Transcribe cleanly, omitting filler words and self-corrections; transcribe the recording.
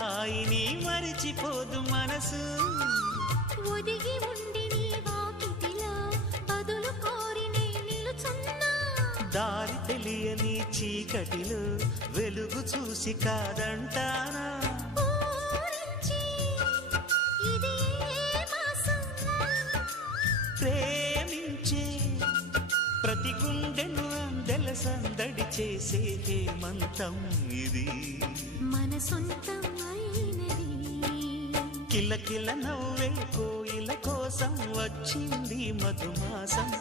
హాయిని మరిచిపోదు మనసు. ఒదిగి ఉండి నీ వాకిటిలో బదులు కోరి నే నిలుచున్నా. దారి తెలియని చీకటిలో వెలుగు చూసి కాదంటానా. ప్రేమించే ప్రతి గుండెను అందెల సందడి చేసే హేమంతం ఇది. మన సొంతం అయినది. కిలకిల నవ్వే కోయిల కోసం వచ్చింది మధుమాసం.